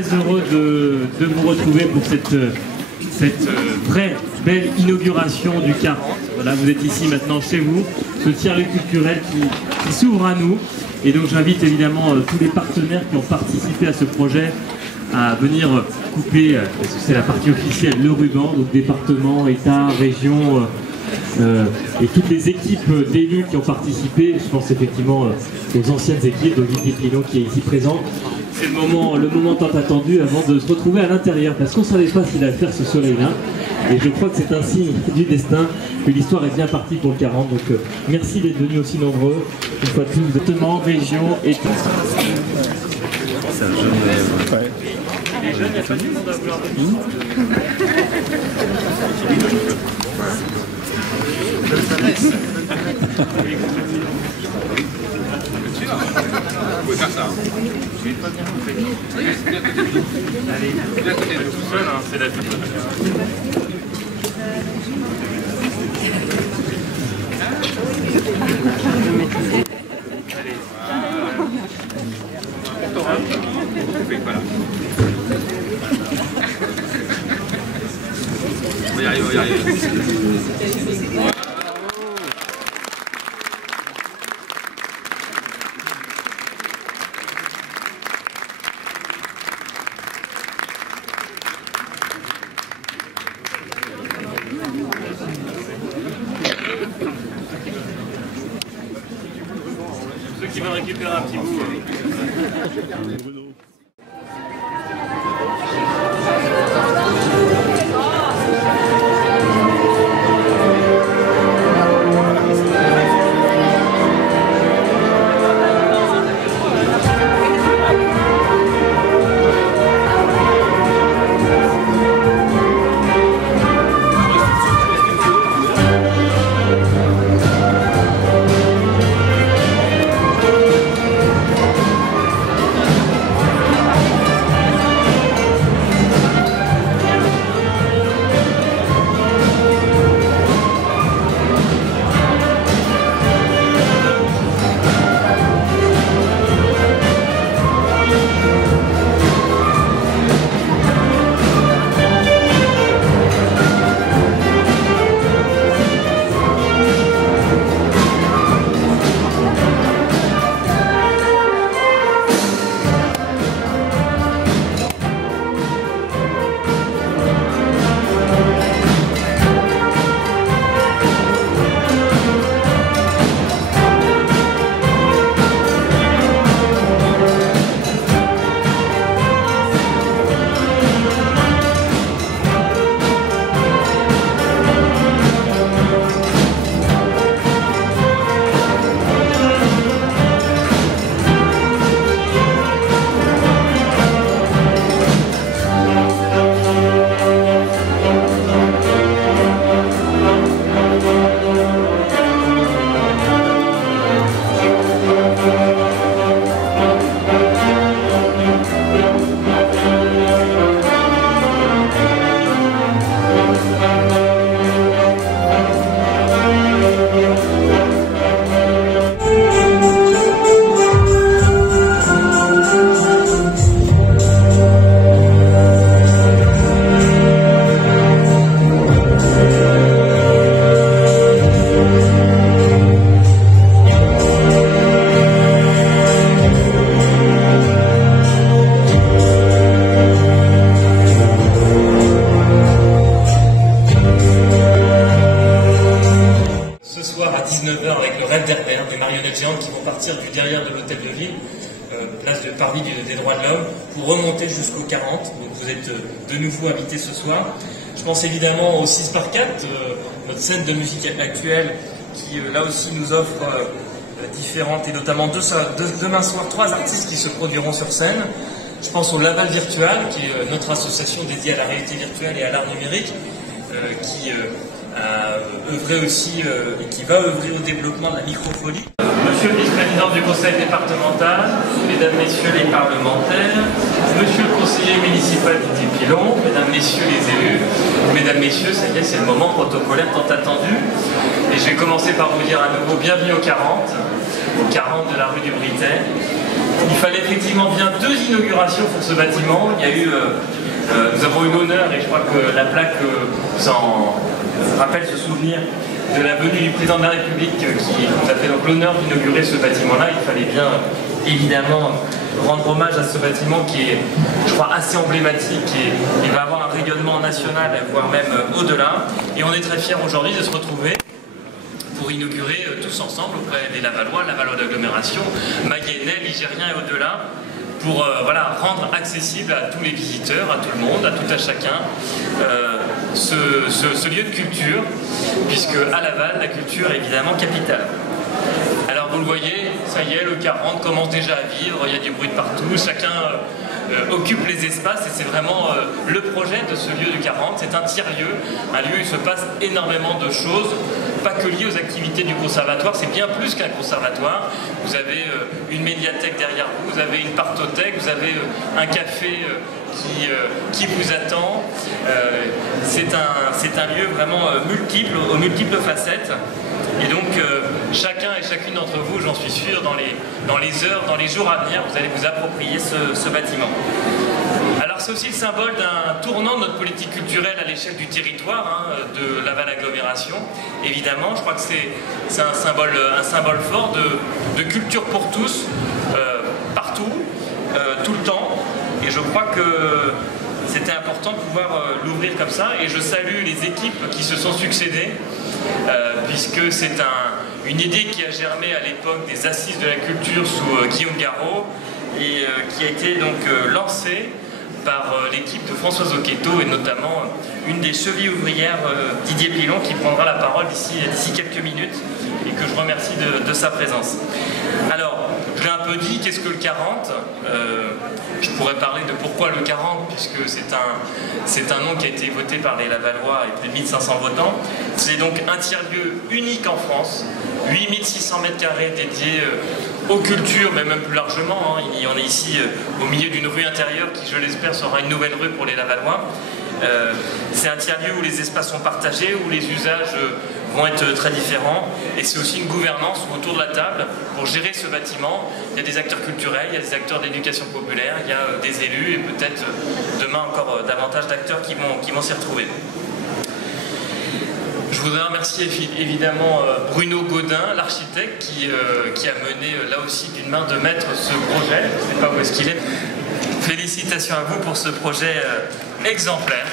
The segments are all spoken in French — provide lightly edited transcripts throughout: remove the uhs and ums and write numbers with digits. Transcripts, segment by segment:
très heureux de vous retrouver pour cette vraie belle inauguration du 40. Voilà, vous êtes ici maintenant chez vous, ce tiers-lieu culturel qui s'ouvre à nous. Et donc j'invite évidemment tous les partenaires qui ont participé à ce projet à venir couper, parce que c'est la partie officielle, le ruban, donc département, État, région, et toutes les équipes d'élus qui ont participé. Je pense effectivement aux anciennes équipes, d'Olivier Pilon qui est ici présent. C'est le moment tant attendu avant de se retrouver à l'intérieur, parce qu'on ne savait pas s'il allait faire ce soleil-là. Et je crois que c'est un signe du destin, que l'histoire est bien partie pour le 40. Donc merci d'être venus aussi nombreux. Une fois de plus, département, région et tout. C'est un jeune... Ouais. Les jeunes, il n'y a pas tout le monde à vouloir Vous pouvez faire ça. Allez, tout seul, hein, c'est la vie. On va y arriver, on va y arriver. Ceux qui veulent récupérer un petit bout. des marionnettes géantes qui vont partir du derrière de l'hôtel de ville, place de Parvis des droits de l'homme, pour remonter jusqu'au 40. Donc vous êtes de nouveau invités ce soir. Je pense évidemment au 6x4, notre scène de musique actuelle, qui là aussi nous offre différentes, et notamment demain soir, 3 artistes qui se produiront sur scène. Je pense au Laval Virtual, qui est notre association dédiée à la réalité virtuelle et à l'art numérique, qui a œuvré aussi et qui va œuvrer au développement de la microphonie. Monsieur le vice-président du conseil départemental, mesdames, messieurs les parlementaires, monsieur le conseiller municipal du Pilon, mesdames, messieurs les élus, mesdames, messieurs, ça y est, c'est le moment protocolaire tant attendu. Et je vais commencer par vous dire à nouveau bienvenue au 40 de la rue du Britet. Il fallait effectivement bien 2 inaugurations pour ce bâtiment. Il y a eu, nous avons eu l'honneur, et je crois que la plaque s'en rappelle ce souvenir, de la venue du président de la République qui nous a fait donc l'honneur d'inaugurer ce bâtiment-là. Il fallait bien évidemment rendre hommage à ce bâtiment qui est, je crois, assez emblématique et va avoir un rayonnement national, voire même au-delà. Et on est très fiers aujourd'hui de se retrouver pour inaugurer tous ensemble auprès des Lavallois, Lavallois d'agglomération, Mayennais, Ligériens et au-delà, pour voilà, rendre accessible à tous les visiteurs, à tout le monde, à tout à chacun, ce lieu de culture, puisque à Laval, la culture est évidemment capitale. Alors vous le voyez, ça y est, le 40 commence déjà à vivre, il y a du bruit de partout, chacun occupe les espaces et c'est vraiment le projet de ce lieu du 40. C'est un tiers-lieu, un lieu où il se passe énormément de choses, pas que liées aux activités du conservatoire, c'est bien plus qu'un conservatoire. Vous avez une médiathèque derrière vous, vous avez une partothèque, vous avez un café qui vous attend. C'est un lieu vraiment multiple, aux multiples facettes. Et donc, chacun et chacune d'entre vous, j'en suis sûr, dans les heures, dans les jours à venir, vous allez vous approprier ce bâtiment. Alors, c'est aussi le symbole d'un tournant de notre politique culturelle à l'échelle du territoire, hein, de Laval Agglomération. Évidemment, je crois que c'est un symbole fort de culture pour tous, partout, tout le temps. Et je crois que c'était important de pouvoir l'ouvrir comme ça. Et je salue les équipes qui se sont succédées, puisque c'est une idée qui a germé à l'époque des Assises de la Culture sous Guillaume Garot et qui a été donc lancée par l'équipe de Françoise Oqueto et notamment une des chevilles ouvrières, Didier Pilon, qui prendra la parole d'ici quelques minutes et que je remercie de sa présence. Alors, je l'ai un peu dit, qu'est-ce que le 40 ? Je pourrais parler de pourquoi le 40, puisque c'est un nom qui a été voté par les Lavallois et plus de 1500 votants. C'est donc un tiers-lieu unique en France, 8600 m² dédiés aux cultures, mais même plus largement. Hein. On est ici au milieu d'une rue intérieure qui, je l'espère, sera une nouvelle rue pour les Lavallois. C'est un tiers-lieu où les espaces sont partagés, où les usages vont être très différents. Et c'est aussi une gouvernance où, autour de la table, pour gérer ce bâtiment, il y a des acteurs culturels, il y a des acteurs d'éducation populaire, il y a des élus et peut-être demain encore davantage d'acteurs qui vont s'y retrouver. Je voudrais remercier évidemment Bruno Gaudin, l'architecte, qui a mené là aussi d'une main de maître ce projet. Je ne sais pas où est-ce qu'il est. Félicitations à vous pour ce projet exemplaire.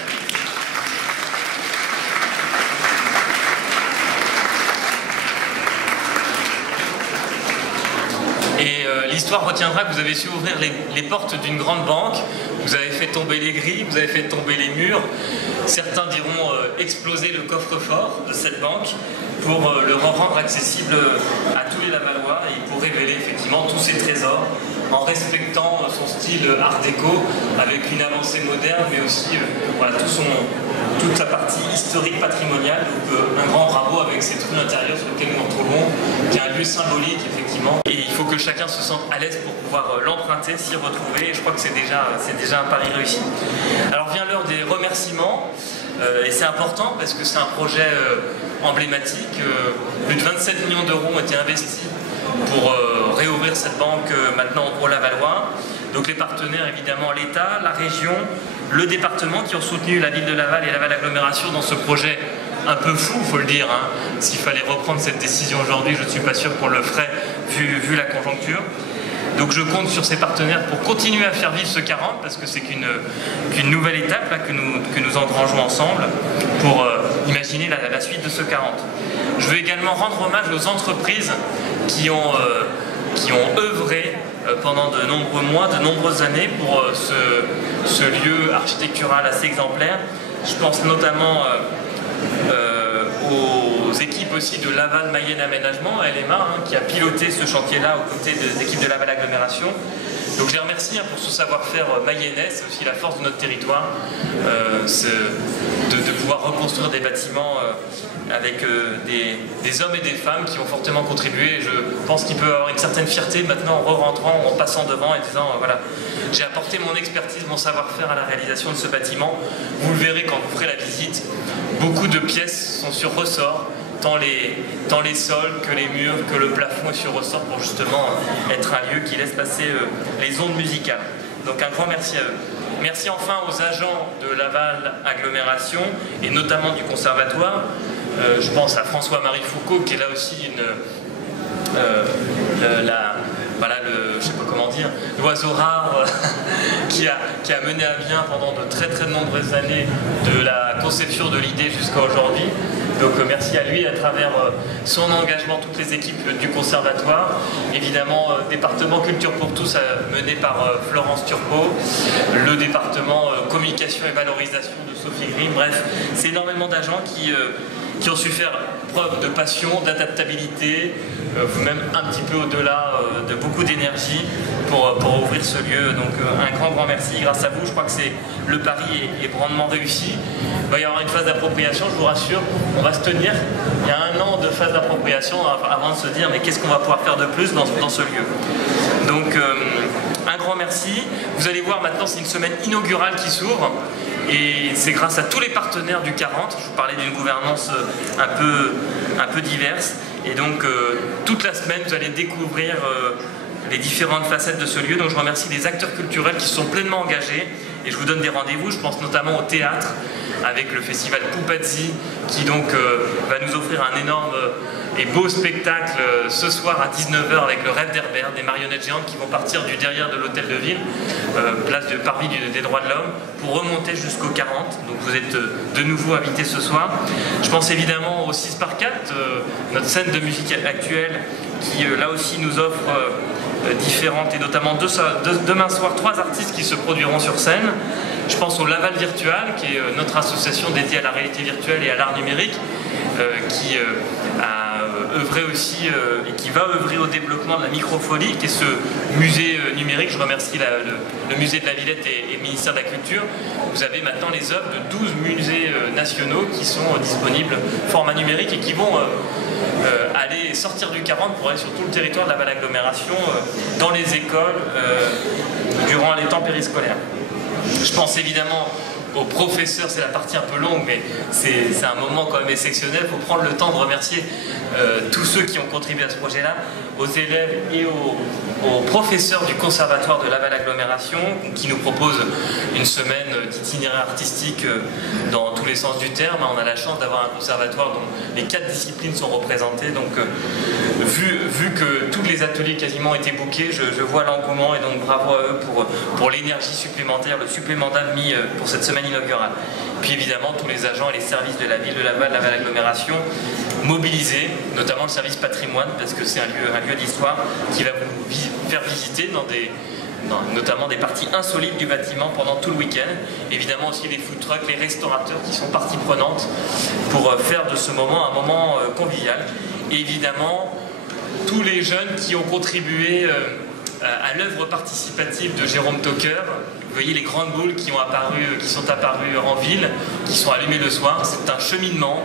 Et l'histoire retiendra que vous avez su ouvrir les portes d'une grande banque, vous avez fait tomber les grilles, vous avez fait tomber les murs. Certains diront exploser le coffre-fort de cette banque pour le rendre accessible à tous les Lavallois et pour révéler effectivement tous ces trésors en respectant son style art déco avec une avancée moderne mais aussi voilà, toute sa partie historique patrimoniale. Donc un grand bravo avec cette rue intérieure sur laquelle nous nous retrouvons, qui est un lieu symbolique effectivement. Et il faut que chacun se sente à l'aise pour pouvoir l'emprunter, s'y retrouver. Et je crois que c'est déjà un pari réussi. Alors vient l'heure des remerciements. Et c'est important parce que c'est un projet emblématique. Plus de 27 millions d'euros ont été investis pour réouvrir cette banque maintenant au Lavallois. Donc les partenaires, évidemment, l'État, la région, le département qui ont soutenu la ville de Laval et Laval Agglomération dans ce projet un peu fou, il faut le dire. Hein. S'il fallait reprendre cette décision aujourd'hui, je ne suis pas sûr qu'on le ferait vu la conjoncture. Donc je compte sur ces partenaires pour continuer à faire vivre ce 40 parce que c'est qu'une nouvelle étape là, que nous engrangeons ensemble pour imaginer la suite de ce 40. Je veux également rendre hommage aux entreprises qui ont œuvré pendant de nombreux mois, de nombreuses années pour ce lieu architectural assez exemplaire. Je pense notamment aux équipes aussi de Laval Mayenne Aménagement, LMA, hein, qui a piloté ce chantier-là aux côtés des équipes de Laval Agglomération. Donc je les remercie pour ce savoir-faire mayennais, c'est aussi la force de notre territoire, de pouvoir reconstruire des bâtiments avec des hommes et des femmes qui ont fortement contribué. Et je pense qu'il peut y avoir une certaine fierté maintenant en re-rentrant, en passant devant et disant voilà, j'ai apporté mon expertise, mon savoir-faire à la réalisation de ce bâtiment. Vous le verrez quand vous ferez la visite, beaucoup de pièces sont sur ressort, tant les sols que les murs, que le plafond est sur ressort pour justement être un lieu qui laisse passer les ondes musicales. Donc un grand merci à eux. Merci enfin aux agents de Laval Agglomération et notamment du Conservatoire. Je pense à François-Marie Foucault qui est là aussi je sais pas comment dire, l'oiseau rare qui a mené à bien pendant de très nombreuses années de la conception de l'idée jusqu'à aujourd'hui. Donc merci à lui à travers son engagement, toutes les équipes du Conservatoire. Évidemment, département Culture pour tous mené par Florence Turcot, le département Communication et Valorisation de Sophie Grimm. Bref, c'est énormément d'agents qui ont su faire preuve de passion, d'adaptabilité, même un petit peu au-delà de beaucoup d'énergie pour ouvrir ce lieu. Donc un grand merci grâce à vous. Je crois que le pari est grandement réussi. Il va y avoir une phase d'appropriation, je vous rassure, on va se tenir. Il y a 1 an de phase d'appropriation avant de se dire mais qu'est-ce qu'on va pouvoir faire de plus dans ce lieu. Donc un grand merci. Vous allez voir maintenant, c'est une semaine inaugurale qui s'ouvre. Et c'est grâce à tous les partenaires du 40, je vous parlais d'une gouvernance un peu diverse. Et donc toute la semaine, vous allez découvrir les différentes facettes de ce lieu. Donc je remercie les acteurs culturels qui sont pleinement engagés. Et je vous donne des rendez-vous, je pense notamment au théâtre, avec le festival Pupazzi, qui donc va nous offrir un énorme et beau spectacle ce soir à 19h avec le Rêve d'Herbert, des marionnettes géantes qui vont partir du derrière de l'hôtel de ville, place de Parvis des droits de l'homme, pour remonter jusqu'au 40. Donc vous êtes de nouveau invités ce soir. Je pense évidemment au 6x4, notre scène de musique actuelle, qui là aussi nous offre différentes, et notamment demain soir 3 artistes qui se produiront sur scène. Je pense au Laval Virtual, qui est notre association dédiée à la réalité virtuelle et à l'art numérique, qui a œuvré aussi et qui va œuvrer au développement de la microphonie, qui est ce musée numérique. Je remercie le musée de la Villette et le ministère de la Culture. Vous avez maintenant les œuvres de 12 musées nationaux qui sont disponibles format numérique et qui vont aller sortir du 40 pour aller sur tout le territoire de la Laval Agglomération, dans les écoles, durant les temps périscolaires. Je pense évidemment aux professeurs, c'est la partie un peu longue, mais c'est un moment quand même exceptionnel. Il faut prendre le temps de remercier tous ceux qui ont contribué à ce projet-là, aux élèves et aux professeurs du Conservatoire de Laval Agglomération, qui nous proposent une semaine d'itinéraire artistique dans tous les sens du terme. On a la chance d'avoir un conservatoire dont les 4 disciplines sont représentées. Donc, vu que tous les ateliers quasiment étaient bookés, je vois l'engouement et donc bravo à eux pour l'énergie supplémentaire, le supplément d'âme mis pour cette semaine inaugurale. Puis évidemment tous les agents et les services de la ville de Laval Agglomération mobilisés, notamment le service patrimoine, parce que c'est un lieu d'histoire qui va vous faire visiter notamment des parties insolites du bâtiment pendant tout le week-end. Évidemment aussi les food trucks, les restaurateurs qui sont partie prenante pour faire de ce moment un moment convivial. Et évidemment tous les jeunes qui ont contribué à l'œuvre participative de Jérôme Toker. Vous voyez les grandes boules qui sont apparues en ville, qui sont allumées le soir. C'est un cheminement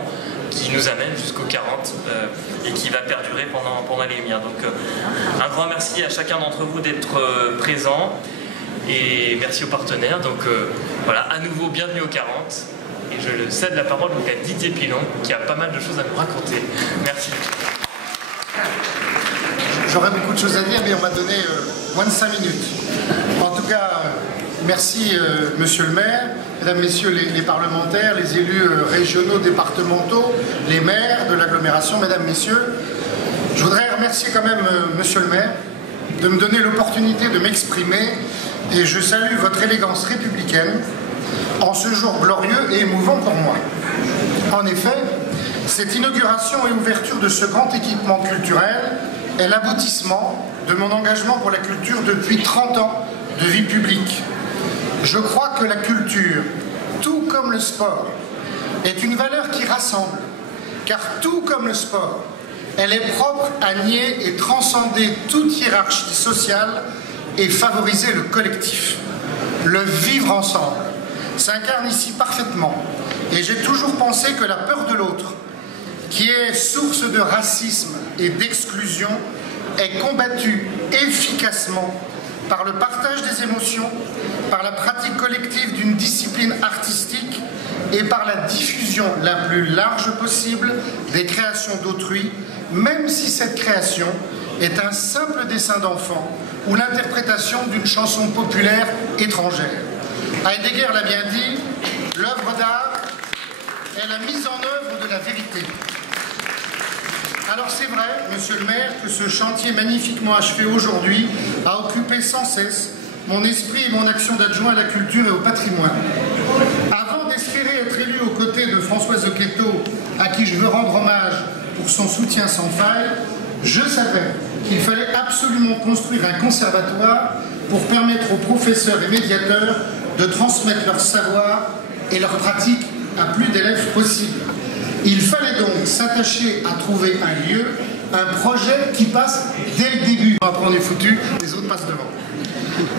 qui nous amène jusqu'au 40 et qui va perdurer pendant les lumières. Donc un grand merci à chacun d'entre vous d'être présent et merci aux partenaires. Donc voilà, à nouveau bienvenue au 40 et je cède la parole donc à Didier Pilon qui a pas mal de choses à nous raconter. Merci. J'aurais beaucoup de choses à dire, mais on m'a donné moins de 5 minutes. En tout cas, merci Monsieur le maire, Mesdames, Messieurs les parlementaires, les élus régionaux, départementaux, les maires de l'agglomération, Mesdames, Messieurs. Je voudrais remercier quand même Monsieur le maire de me donner l'opportunité de m'exprimer et je salue votre élégance républicaine en ce jour glorieux et émouvant pour moi. En effet, cette inauguration et ouverture de ce grand équipement culturel est l'aboutissement de mon engagement pour la culture depuis 30 ans de vie publique. Je crois que la culture, tout comme le sport, est une valeur qui rassemble, car tout comme le sport, elle est propre à nier et transcender toute hiérarchie sociale et favoriser le collectif. Le vivre ensemble s'incarne ici parfaitement, et j'ai toujours pensé que la peur de l'autre, qui est source de racisme et d'exclusion, est combattue efficacement par le partage des émotions, par la pratique collective d'une discipline artistique et par la diffusion la plus large possible des créations d'autrui, même si cette création est un simple dessin d'enfant ou l'interprétation d'une chanson populaire étrangère. Heidegger l'a bien dit, l'œuvre d'art est la mise en œuvre de la vérité. Alors c'est vrai, monsieur le maire, que ce chantier magnifiquement achevé aujourd'hui a occupé sans cesse mon esprit et mon action d'adjoint à la culture et au patrimoine. Avant d'espérer être élu aux côtés de François Zocchetto, à qui je veux rendre hommage pour son soutien sans faille, je savais qu'il fallait absolument construire un conservatoire pour permettre aux professeurs et médiateurs de transmettre leur savoir et leur pratique à plus d'élèves possible. Il fallait donc s'attacher à trouver un lieu, un projet qui passe dès le début. Après on est foutu, les autres passent devant.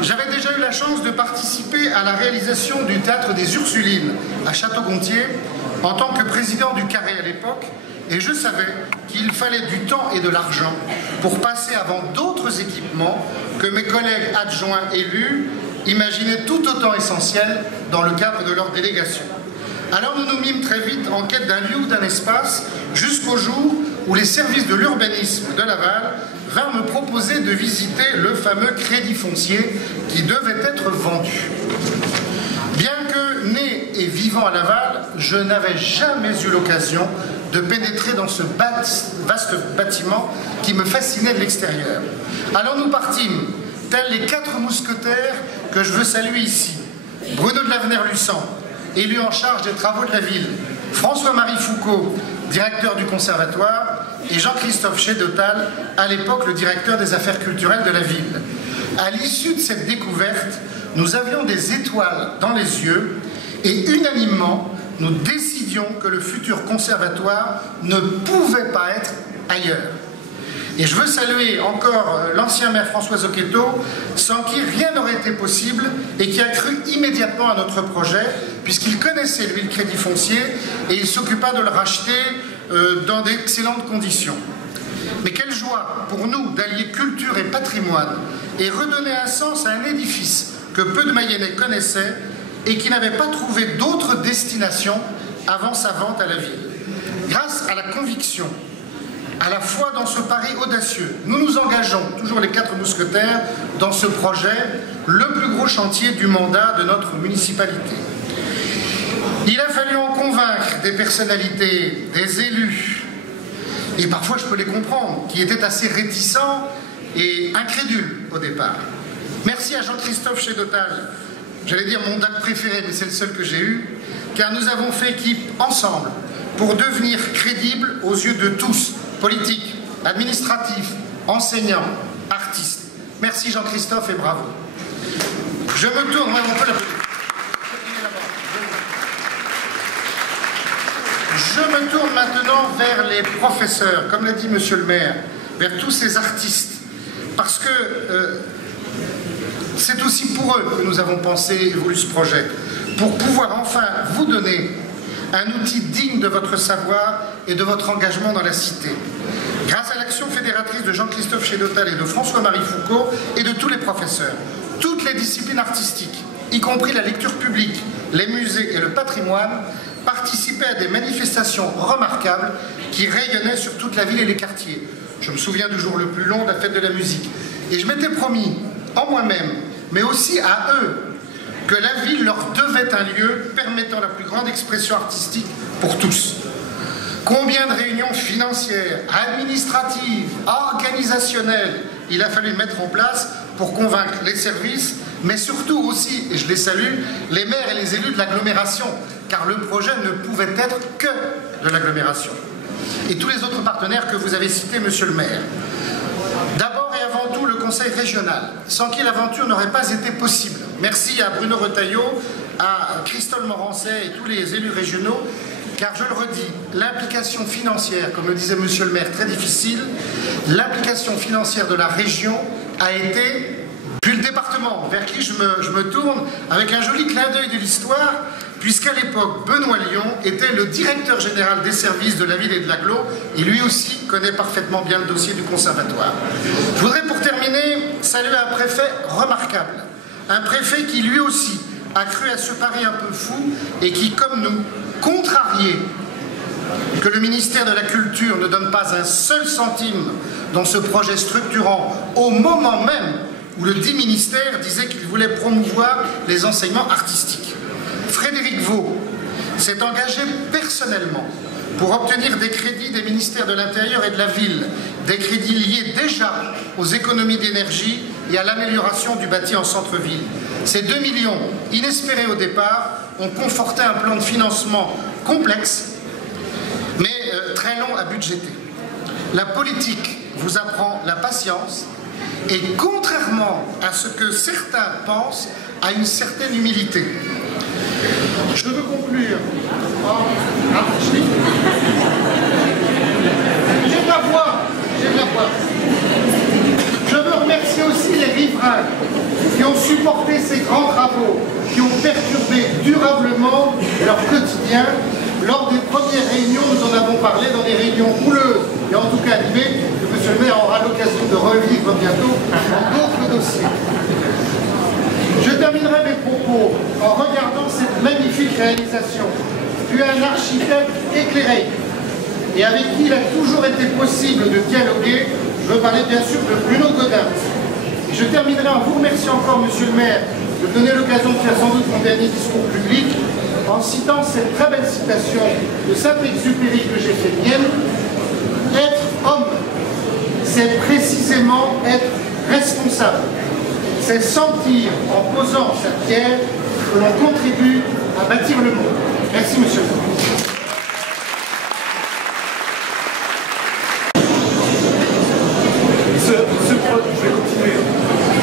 J'avais déjà eu la chance de participer à la réalisation du théâtre des Ursulines à Château-Gontier en tant que président du Carré à l'époque, et je savais qu'il fallait du temps et de l'argent pour passer avant d'autres équipements que mes collègues adjoints élus imaginaient tout autant essentiels dans le cadre de leur délégation. Alors nous nous mîmes très vite en quête d'un lieu ou d'un espace jusqu'au jour où les services de l'urbanisme de Laval vinrent me proposer de visiter le fameux crédit foncier qui devait être vendu. Bien que né et vivant à Laval, je n'avais jamais eu l'occasion de pénétrer dans ce vaste bâtiment qui me fascinait de l'extérieur. Alors nous partîmes, tels les 4 mousquetaires que je veux saluer ici. Bruno de Lavenère-Lucent, élu en charge des travaux de la ville, François-Marie Foucault, directeur du conservatoire, et Jean-Christophe Chédotal, à l'époque le directeur des affaires culturelles de la ville. À l'issue de cette découverte, nous avions des étoiles dans les yeux et unanimement, nous décidions que le futur conservatoire ne pouvait pas être ailleurs. Et je veux saluer encore l'ancien maire François Zocchetto, sans qui rien n'aurait été possible et qui a cru immédiatement à notre projet, puisqu'il connaissait lui le crédit foncier et il s'occupa de le racheter dans d'excellentes conditions. Mais quelle joie pour nous d'allier culture et patrimoine et redonner un sens à un édifice que peu de Mayennais connaissaient et qui n'avait pas trouvé d'autre destination avant sa vente à la ville. Grâce à la conviction, à la foi dans ce pari audacieux, nous nous engageons, toujours les 4 mousquetaires, dans ce projet, le plus gros chantier du mandat de notre municipalité. Il a fallu en convaincre des personnalités, des élus, et parfois je peux les comprendre, qui étaient assez réticents et incrédules au départ. Merci à Jean-Christophe Chédotal, j'allais dire mon DAC préféré, mais c'est le seul que j'ai eu, car nous avons fait équipe ensemble pour devenir crédibles aux yeux de tous, politiques, administratifs, enseignants, artistes. Merci Jean-Christophe et bravo. Je me tourne, maintenant vers les professeurs, comme l'a dit monsieur le maire, vers tous ces artistes, parce que c'est aussi pour eux que nous avons pensé et voulu ce projet, pour pouvoir enfin vous donner un outil digne de votre savoir et de votre engagement dans la cité. Grâce à l'action fédératrice de Jean-Christophe Chédotal et de François-Marie Foucault et de tous les professeurs, toutes les disciplines artistiques, y compris la lecture publique, les musées et le patrimoine, participaient à des manifestations remarquables qui rayonnaient sur toute la ville et les quartiers. Je me souviens du jour le plus long de la fête de la musique. Et je m'étais promis, en moi-même, mais aussi à eux, que la ville leur devait un lieu permettant la plus grande expression artistique pour tous. Combien de réunions financières, administratives, organisationnelles il a fallu mettre en place pour convaincre les services, mais surtout aussi, et je les salue, les maires et les élus de l'agglomération, car le projet ne pouvait être que de l'agglomération. Et tous les autres partenaires que vous avez cités, monsieur le maire. D'abord et avant tout, le conseil régional, sans qui l'aventure n'aurait pas été possible. Merci à Bruno Retailleau, à Christophe Morancet et tous les élus régionaux, car je le redis, l'implication financière, comme le disait monsieur le maire, très difficile, l'implication financière de la région a été, puis le département, vers qui je me tourne, avec un joli clin d'œil de l'histoire, puisqu'à l'époque, Benoît Lyon était le directeur général des services de la ville et de l'agglo, et lui aussi connaît parfaitement bien le dossier du conservatoire. Je voudrais pour terminer saluer un préfet remarquable, un préfet qui lui aussi a cru à ce pari un peu fou et qui, comme nous, contrarié que le ministère de la Culture ne donne pas un seul centime dans ce projet structurant au moment même où le dit ministère disait qu'il voulait promouvoir les enseignements artistiques. Frédéric Vaux s'est engagé personnellement pour obtenir des crédits des ministères de l'Intérieur et de la Ville, des crédits liés déjà aux économies d'énergie et à l'amélioration du bâti en centre-ville. Ces 2 millions, inespérés au départ, ont conforté un plan de financement complexe, mais très long à budgéter. La politique vous apprend la patience et, contrairement à ce que certains pensent, à une certaine humilité. Je veux conclure. J'ai de la voix. Je veux remercier aussi les riverains qui ont supporté ces grands travaux, qui ont perturbé durablement leur quotidien. Lors des premières réunions, nous en avons parlé dans des réunions houleuses et en tout cas animées, que M. le maire aura l'occasion de revivre bientôt dans d'autres dossiers. Je terminerai mes propos en regardant cette magnifique réalisation, puis un architecte éclairé et avec qui il a toujours été possible de dialoguer. Je veux parler bien sûr de Bruno Godin. Et je terminerai en vous remerciant encore, Monsieur le maire, de me donner l'occasion de faire sans doute mon dernier discours public, en citant cette très belle citation de Saint-Exupéry que j'ai fait mienne. Être homme, c'est précisément être responsable. C'est sentir, en posant sa pierre, que l'on contribue à bâtir le monde. Merci, monsieur le maire. Je vais continuer.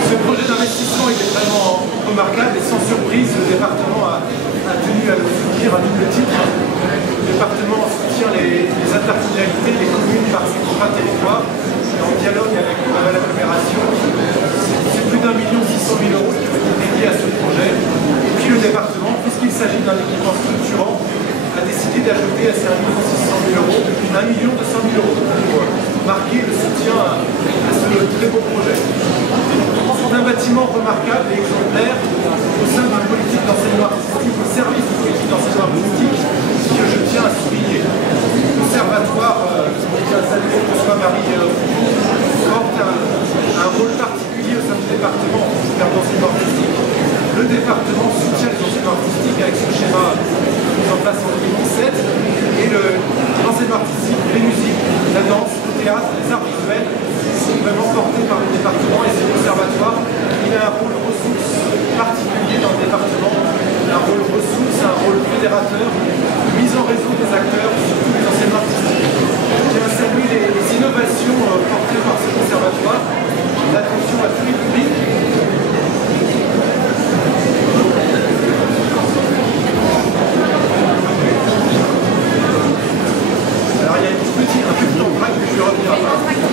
Ce projet d'investissement était vraiment remarquable et sans surprise, le département a tenu à le soutenir à double titre. Le département soutient les intercommunalités, les communes par ses contrats territoires, en dialogue avec l'agglomération. C'est plus d'1 600 000 € qui ont été dédiés à ce projet. Et puis le département, puisqu'il s'agit d'un équipement structurant, a décidé d'ajouter à ces 1 600 000 € 1 200 000 € pour marquer le soutien à ce très beau projet. C'est un bâtiment remarquable et exemplaire au sein d'une politique d'enseignement artistique, au service d'une politique d'enseignement artistique que je tiens à souligner. L'Observatoire, je tiens à saluer François Marie, porte un rôle particulier au sein du département en termes d'enseignement artistique. Le département soutient les enseignements artistiques avec ce schéma mis en place en 2017 et l'enseignement artistique, les musiques, la danse, le théâtre, les arts visuels sont vraiment portés par le département et c'est l'Observatoire. Il a un rôle ressource particulier dans le département, un rôle ressource, un rôle fédérateur, mise en réseau des acteurs, surtout les enseignements artistiques. Je tiens à saluer les innovations portées par cet observatoire, l'attention à tous les publics. Alors il y a un petit entraque que je vais revenir après.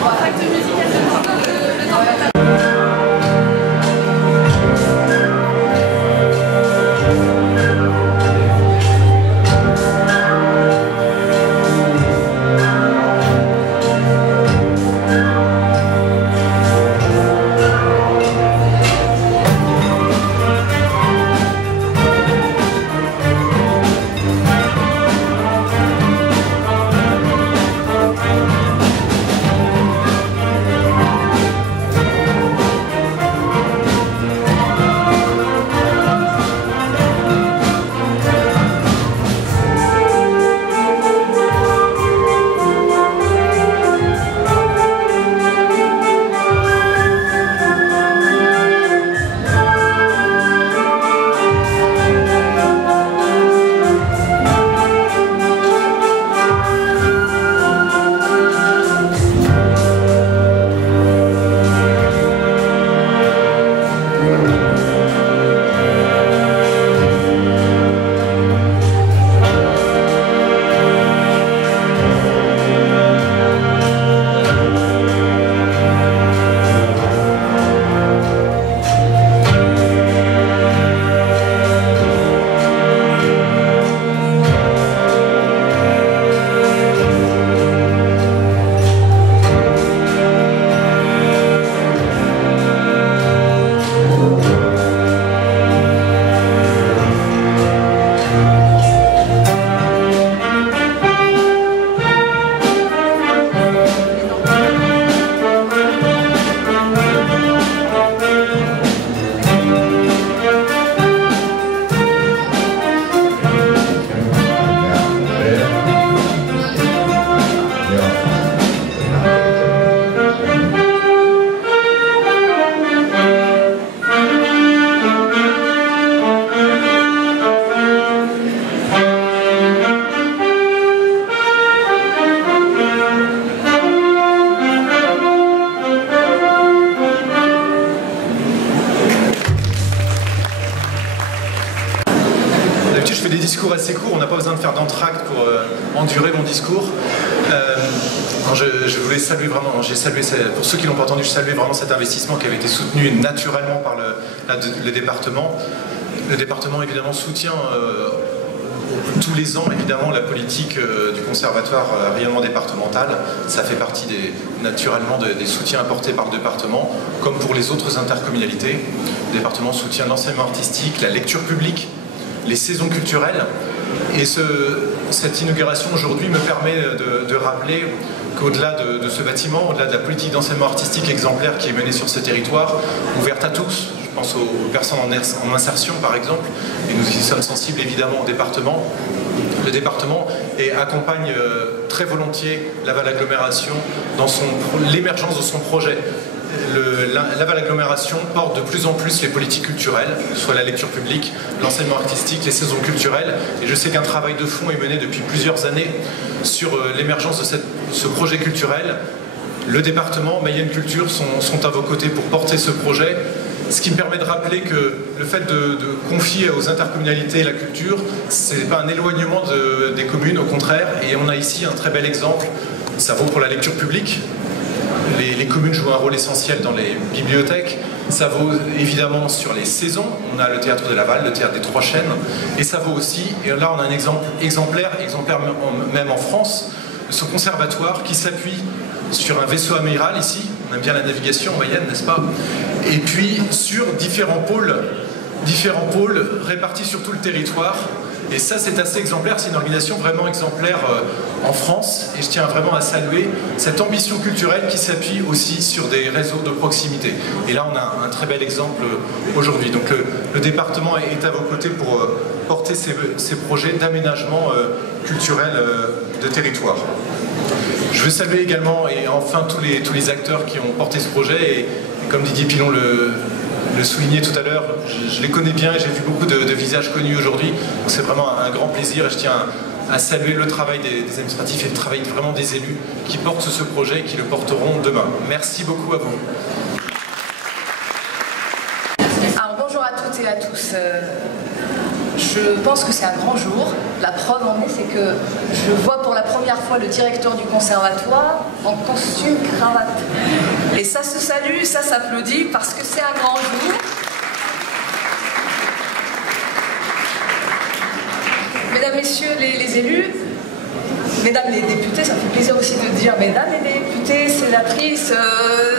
assez court, on n'a pas besoin de faire d'entracte pour endurer mon discours. Je voulais saluer vraiment, pour ceux qui ne l'ont pas entendu, je salue vraiment cet investissement qui avait été soutenu naturellement par le département. Le département évidemment soutient tous les ans évidemment la politique du conservatoire rayonnement départemental. Ça fait partie naturellement des soutiens apportés par le département, comme pour les autres intercommunalités. Le département soutient l'enseignement artistique, la lecture publique, les saisons culturelles. Et cette inauguration aujourd'hui me permet de rappeler qu'au-delà de ce bâtiment, au-delà de la politique d'enseignement artistique exemplaire qui est menée sur ce territoire, ouverte à tous, je pense aux personnes en insertion par exemple, et nous y sommes sensibles évidemment au département. Le département accompagne très volontiers Laval Agglomération dans l'émergence de son projet. Laval Agglomération porte de plus en plus les politiques culturelles, soit la lecture publique, l'enseignement artistique, les saisons culturelles. Et je sais qu'un travail de fond est mené depuis plusieurs années sur l'émergence de ce projet culturel. Le département, Mayenne Culture sont à vos côtés pour porter ce projet. Ce qui me permet de rappeler que le fait de confier aux intercommunalités la culture, ce n'est pas un éloignement des communes, au contraire. Et on a ici un très bel exemple. Ça vaut pour la lecture publique. Les communes jouent un rôle essentiel dans les bibliothèques. Ça vaut évidemment sur les saisons. On a le théâtre de Laval, le théâtre des Trois Chênes. Et ça vaut aussi, et là on a un exemple exemplaire même en France, ce conservatoire qui s'appuie sur un vaisseau amiral ici. On aime bien la navigation en Mayenne, n'est-ce pas? Et puis sur différents pôles répartis sur tout le territoire. Et ça, c'est assez exemplaire, c'est une organisation vraiment exemplaire en France. Et je tiens vraiment à saluer cette ambition culturelle qui s'appuie aussi sur des réseaux de proximité. Et là, on a un très bel exemple aujourd'hui. Donc le département est à vos côtés pour porter ces projets d'aménagement culturel de territoire. Je veux saluer également, et enfin, tous les acteurs qui ont porté ce projet. Et comme Didier Pilon le soulignait tout à l'heure, je les connais bien et j'ai vu beaucoup de visages connus aujourd'hui. C'est vraiment un grand plaisir et je tiens à saluer le travail des administratifs et le travail vraiment des élus qui portent ce projet et qui le porteront demain. Merci beaucoup à vous. Alors bonjour à toutes et à tous. Je pense que c'est un grand jour. La preuve en est, c'est que je vois pour la première fois le directeur du conservatoire en costume cravate. Et ça se salue, ça s'applaudit parce que c'est un grand jour. Mesdames, Messieurs les élus, Mesdames les députés, ça me fait plaisir aussi de dire Mesdames les députés, sénatrices,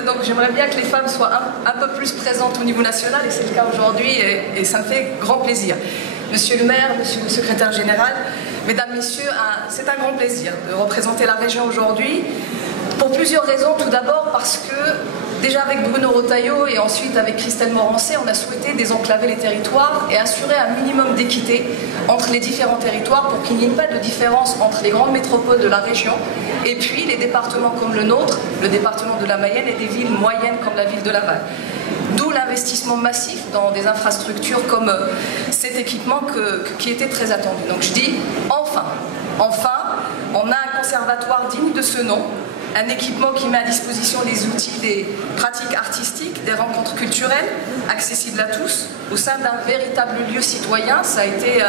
donc j'aimerais bien que les femmes soient un peu plus présentes au niveau national et c'est le cas aujourd'hui et ça me fait grand plaisir. Monsieur le maire, monsieur le secrétaire général, Mesdames, Messieurs, c'est un grand plaisir de représenter la région aujourd'hui pour plusieurs raisons. Tout d'abord parce que déjà avec Bruno Retailleau et ensuite avec Christelle Morancé, on a souhaité désenclaver les territoires et assurer un minimum d'équité entre les différents territoires pour qu'il n'y ait pas de différence entre les grandes métropoles de la région et puis les départements comme le nôtre, le département de la Mayenne et des villes moyennes comme la ville de Laval. D'où l'investissement massif dans des infrastructures comme cet équipement qui était très attendu. Donc je dis enfin, on a un conservatoire digne de ce nom, un équipement qui met à disposition des outils, des pratiques artistiques, des rencontres culturelles, accessibles à tous, au sein d'un véritable lieu citoyen. Ça a été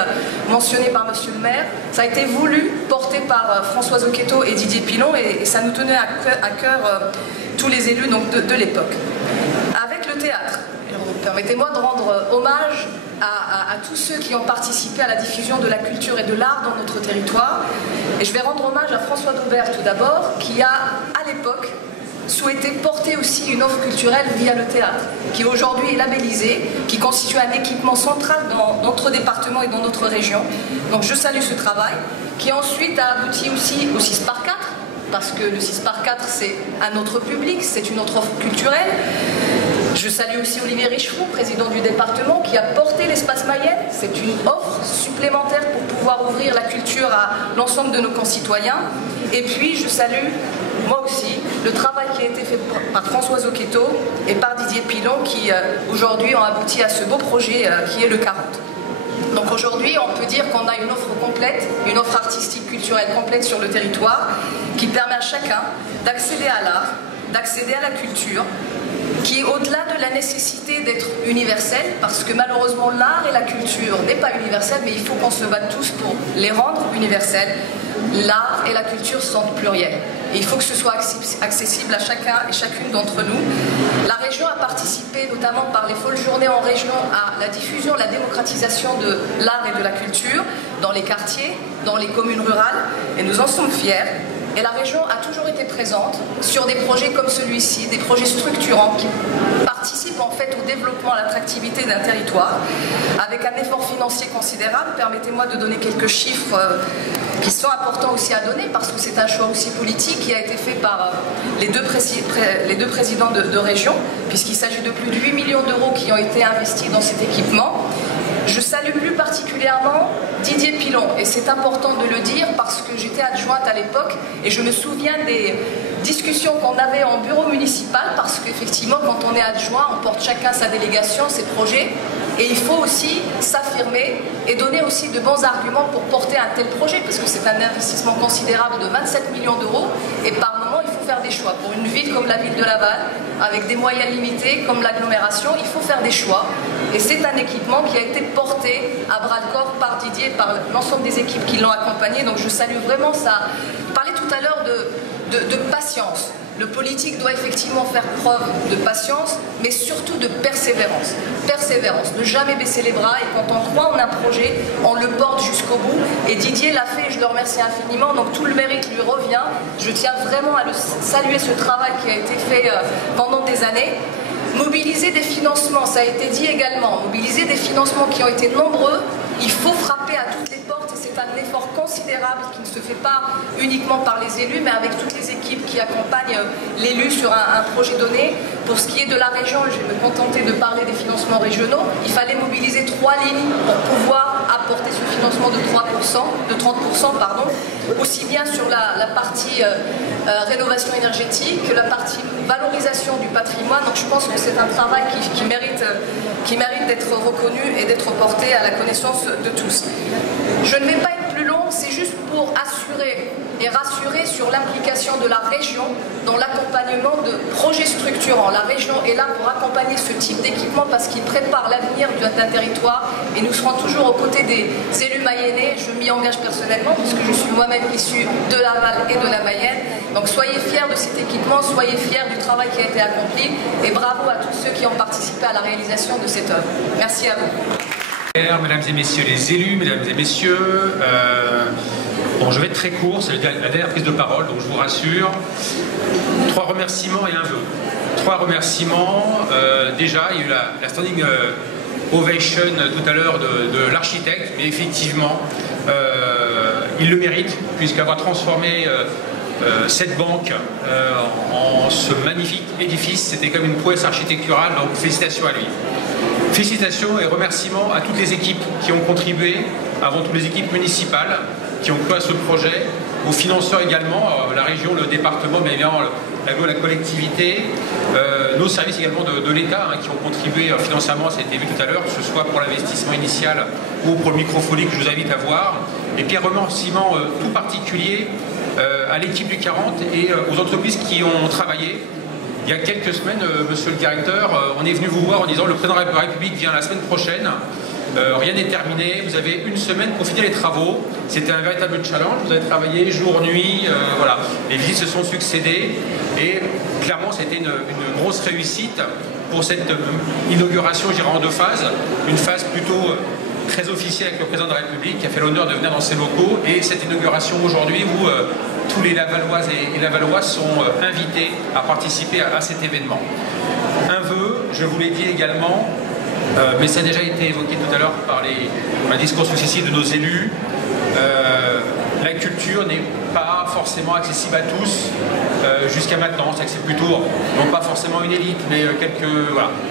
mentionné par monsieur le maire, ça a été voulu, porté par Françoise Oqueto et Didier Pilon, et ça nous tenait à cœur tous les élus donc, de l'époque. Avec le théâtre, permettez-moi de rendre hommage à tous ceux qui ont participé à la diffusion de la culture et de l'art dans notre territoire. Et je vais rendre hommage à François Daubert tout d'abord, qui a, à l'époque, souhaité porter aussi une offre culturelle via le théâtre, qui aujourd'hui est labellisé, qui constitue un équipement central dans notre département et dans notre région. Donc je salue ce travail, qui ensuite a abouti aussi au 6x4, parce que le 6x4 c'est un autre public, c'est une autre offre culturelle. Je salue aussi Olivier Richeroux, président du département, qui a porté l'espace Mayenne. C'est une offre supplémentaire pour pouvoir ouvrir la culture à l'ensemble de nos concitoyens. Et puis je salue, moi aussi, le travail qui a été fait par Françoise Oqueto et par Didier Pilon, qui aujourd'hui ont abouti à ce beau projet qui est le 40. Donc aujourd'hui, on peut dire qu'on a une offre complète, une offre artistique, culturelle complète sur le territoire, qui permet à chacun d'accéder à l'art, d'accéder à la culture, qui est au-delà de la nécessité d'être universel, parce que malheureusement l'art et la culture n'est pas universel, mais il faut qu'on se batte tous pour les rendre universels. L'art et la culture sont pluriels. Et il faut que ce soit accessible à chacun et chacune d'entre nous. La région a participé, notamment par les folles journées en région, à la diffusion, la démocratisation de l'art et de la culture dans les quartiers, dans les communes rurales, et nous en sommes fiers. Et la région a toujours été présente sur des projets comme celui-ci, des projets structurants qui participent en fait au développement, à l'attractivité d'un territoire, avec un effort financier considérable. Permettez-moi de donner quelques chiffres qui sont importants aussi à donner, parce que c'est un choix aussi politique qui a été fait par les deux présidents de région, puisqu'il s'agit de plus de 8 millions d'euros qui ont été investis dans cet équipement. Je salue plus particulièrement Didier Pilon, et c'est important de le dire parce que j'étais adjointe à l'époque et je me souviens des discussions qu'on avait en bureau municipal, parce qu'effectivement quand on est adjoint, on porte chacun sa délégation, ses projets, et il faut aussi s'affirmer et donner aussi de bons arguments pour porter un tel projet, parce que c'est un investissement considérable de 27 millions d'euros, et par moment il faut faire des choix. Pour une ville comme la ville de Laval, avec des moyens limités comme l'agglomération, il faut faire des choix, et c'est un équipement qui a été porté à bras-le-corps par Didier et par l'ensemble des équipes qui l'ont accompagné, donc je salue vraiment ça. Je parlais tout à l'heure de patience. Le politique doit effectivement faire preuve de patience, mais surtout de persévérance. Persévérance, ne jamais baisser les bras, et quand on croit en un projet, on le porte jusqu'au bout. Et Didier l'a fait, et je le remercie infiniment, donc tout le mérite lui revient. Je tiens vraiment à saluer ce travail qui a été fait pendant des années. Mobiliser des financements, ça a été dit également, mobiliser des financements qui ont été nombreux. Il faut frapper à toutes les portes, et c'est un effort considérable qui ne se fait pas uniquement par les élus, mais avec toutes les équipes qui accompagnent l'élu sur un projet donné. Pour ce qui est de la région, je vais me contenter de parler des financements régionaux. Il fallait mobiliser 3 lignes pour pouvoir apporter ce financement de 30%, aussi bien sur la partie rénovation énergétique que la partie valorisation du patrimoine. Donc je pense que c'est un travail qui mérite d'être reconnu et d'être porté à la connaissance de tous. Je ne vais pas être plus long, c'est juste pour assurer et rassurer sur l'implication de la région dans l'accompagnement de projets structurants. La région est là pour accompagner ce type d'équipement parce qu'il prépare l'avenir d'un territoire, et nous serons toujours aux côtés des élus mayennais. Je m'y engage personnellement puisque je suis moi-même issue de Laval et de la Mayenne. Donc soyez fiers de cet équipement, soyez fiers du travail qui a été accompli, et bravo à tous ceux qui ont participé à la réalisation de cette œuvre. Merci à vous. Mesdames et messieurs les élus, mesdames et messieurs, bon, je vais être très court, c'est la dernière prise de parole, donc je vous rassure. 3 remerciements et un vœu. 3 remerciements. Déjà, il y a eu la standing ovation tout à l'heure de l'architecte, mais effectivement, il le mérite, puisqu'avoir transformé cette banque en ce magnifique édifice, c'était comme une prouesse architecturale, donc félicitations à lui. Félicitations et remerciements à toutes les équipes qui ont contribué, avant tout les équipes municipales qui ont cru à ce projet, aux financeurs également, la région, le département, mais également la collectivité, nos services également de l'État qui ont contribué financièrement, ça a été vu tout à l'heure, que ce soit pour l'investissement initial ou pour le microfolie que je vous invite à voir. Et puis un remerciement tout particulier à l'équipe du 40 et aux entreprises qui ont travaillé. Il y a quelques semaines, monsieur le directeur, on est venu vous voir en disant le président de la République vient la semaine prochaine. Rien n'est terminé, vous avez une semaine pour finir les travaux. C'était un véritable challenge, vous avez travaillé jour, nuit, voilà. Les visites se sont succédées et clairement c'était une grosse réussite pour cette inauguration, je dirais en 2 phases. Une phase plutôt très officielle avec le président de la République qui a fait l'honneur de venir dans ses locaux, et cette inauguration aujourd'hui où tous les Lavalloises et Lavallois sont invités à participer à cet événement. Un vœu, je vous l'ai dit également, mais ça a déjà été évoqué tout à l'heure par les discours successifs de nos élus. La culture n'est pas forcément accessible à tous jusqu'à maintenant. C'est plutôt, non pas forcément une élite, mais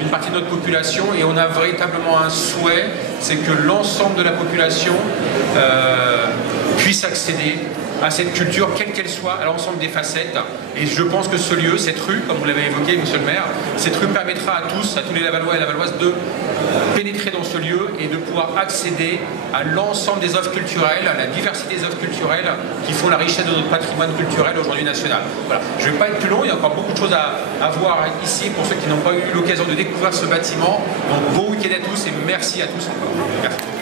une partie de notre population. Et on a véritablement un souhait, c'est que l'ensemble de la population puisse accéder à cette culture, quelle qu'elle soit, à l'ensemble des facettes. Et je pense que ce lieu, cette rue, comme vous l'avez évoqué, monsieur le maire, cette rue permettra à tous, à tous les Lavallois et Lavalloises, de pénétrer dans ce lieu et de pouvoir accéder à l'ensemble des œuvres culturelles, à la diversité des œuvres culturelles qui font la richesse de notre patrimoine culturel aujourd'hui national. Voilà. Je ne vais pas être plus long, il y a encore beaucoup de choses à voir ici pour ceux qui n'ont pas eu l'occasion de découvrir ce bâtiment. Donc bon week-end à tous et merci à tous encore. Merci.